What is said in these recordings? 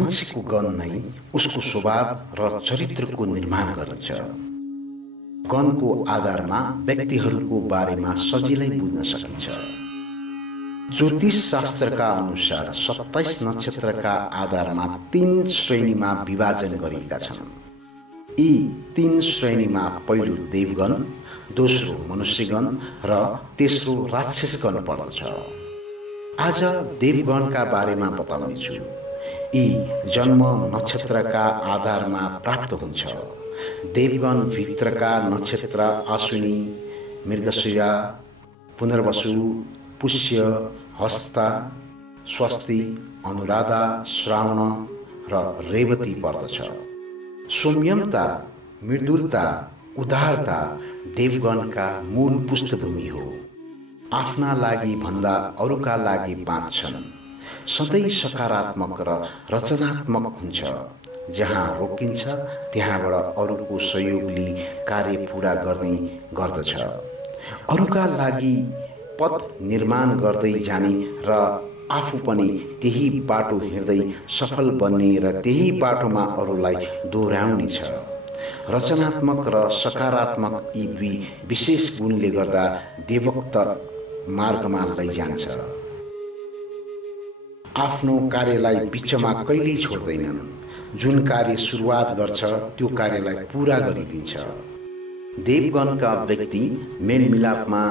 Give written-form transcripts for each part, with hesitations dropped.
मान्छेको गण नै उसको स्वभाव र चरित्रको निर्माण गरिन्छ। गणको आधारमा व्यक्तिहरूको बारेमा सजिलै बुझ्न सकिन्छ। ज्योतिष शास्त्रका अनुसार 27 नक्षत्रका आधारमा 3 श्रेणीमा विभाजन गरिएका छन्। यी 3 श्रेणीमा पहिलो देवगण, दोस्रो मनुष्यगण र तेस्रो राक्षसगण पर्दछ। आज देवगणका बारेमा बताउनेछु। यी जन्म नक्षत्रका आधारमा प्राप्त हुन्छ। देवगण भित्रका नक्षत्र अश्विनी, मृगशिरा, पुनर्वसु, पुष्य, हस्ता, स्वस्ति, अनुराधा, श्रावण र रेवती पर्दछ। सौम्यता, मृदुलता, उदारता देवगणका मूल पृष्ठभूमि हो। आफ्ना लागि भन्दा अरूका लागि बाँच्छन्। सधैँ सकारात्मक र रचनात्मक हुन्छ। जहाँ रोकिन्छ त्यहाँबाट अरूको सहयोग लिई कार्य पूरा गर्ने गर्दछ। अरूका लागि पथ निर्माण गर्दै जाने र आफू पनि त्यही बाटो हिँड्दै सफल बन्ने र त्यही बाटोमा अरूलाई दोहोऱ्याउने छ। रचनात्मक र सकारात्मक यी दुई विशेष गुणले गर्दा देवोक्त मार्गमा लैजान्छ। आफ्नो कार्यलाई बिचमा कहिल्यै छोड्दैनन्। जुन कार्य सुरुवात गर्छ त्यो कार्यलाई पूरा गरिदिन्छ। देवगणका व्यक्ति मेलमिलापमा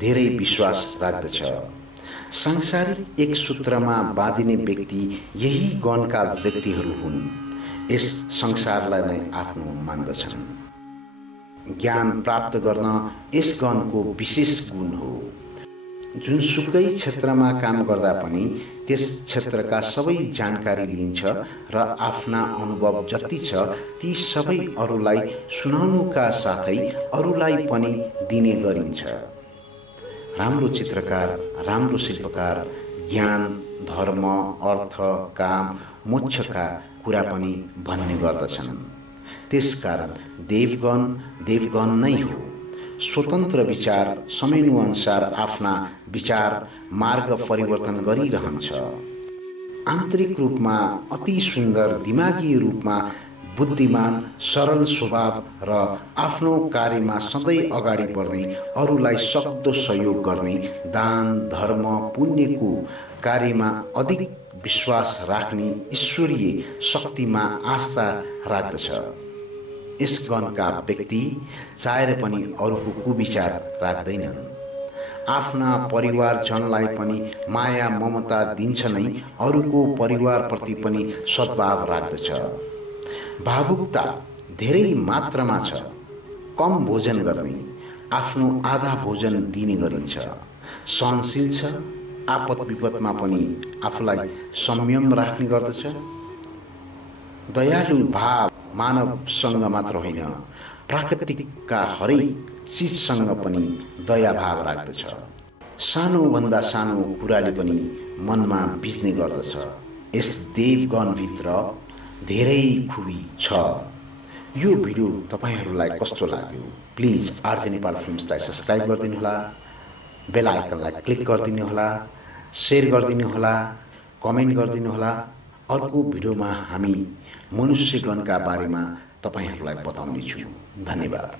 धेरै विश्वास राख्दछ। सांसारिक एक सूत्रमा बाँधिने व्यक्ति यही गणका व्यक्तिहरू हुन्। यस संसारलाई नै आफ्नो मान्दछन्। ज्ञान प्राप्त गर्न यस गणको विशेष गुण हो। जुनसुकै क्षेत्रमा काम गर्दा पनि त्यस क्षेत्रका सबै जानकारी लिइन्छ र आफ्ना अनुभव जति छ ती सबै अरूलाई सुनाउनुका साथै अरूलाई पनि दिने गरिन्छ। राम्रो चित्रकार, राम्रो शिल्पकार ज्ञान, धर्म, अर्थ, काम, मोक्षका कुरा पनि भन्ने गर्दछन्। त्यसकारण देवगण नै हो। स्वतन्त्र विचार समयानुसार आफ्ना विचार मार्ग परिवर्तन गरिरहन्छ। आन्तरिक रूपमा अति सुन्दर, दिमागी रूपमा बुद्धिमान, सरल स्वभाव र आफ्नो कार्यमा सधैँ अगाडि बढ्ने, अरूलाई सक्दो सहयोग गर्ने, दान धर्म पुण्यको कार्यमा अधिक विश्वास राख्ने, ईश्वरीय शक्तिमा आस्था राख्दछ। यस गणका व्यक्ति चाहेर पनि अरूको कुविचार राख्दैनन्। आफ्ना परिवारजनलाई पनि माया ममता दिन्छ नै अरूको परिवारप्रति पनि सद्भाव राख्दछ। भावुकता धेरै मात्रामा छ। कम भोजन गर्ने, आफ्नो आधा भोजन दिने गरिन्छ। सहनशील छ। आपद विपदमा पनि आफूलाई संयम राख्ने गर्दछ। दयालु भाव मानवसँग मात्र होइन, प्राकृतिकका हरेक चिजसँग पनि दया भाव राख्दछ। सानोभन्दा सानो कुराले पनि मनमा बिज्ने गर्दछ। यस देवगणभित्र धेरै खुबी छ। यो भिडियो तपाईहरूलाई कस्तो लाग्यो? प्लिज आरजे नेपाल फिल्म्सलाई सब्सक्राइब गरिदिनुहोला, बेल आइकनलाई क्लिक गरिदिनुहोला, सेयर गरिदिनुहोला, कमेन्ट गरिदिनुहोला। अर्को भिडियोमा हामी मनुष्यगणका बारेमा तपाईहरूलाई बताउनेछु। धन्यवाद।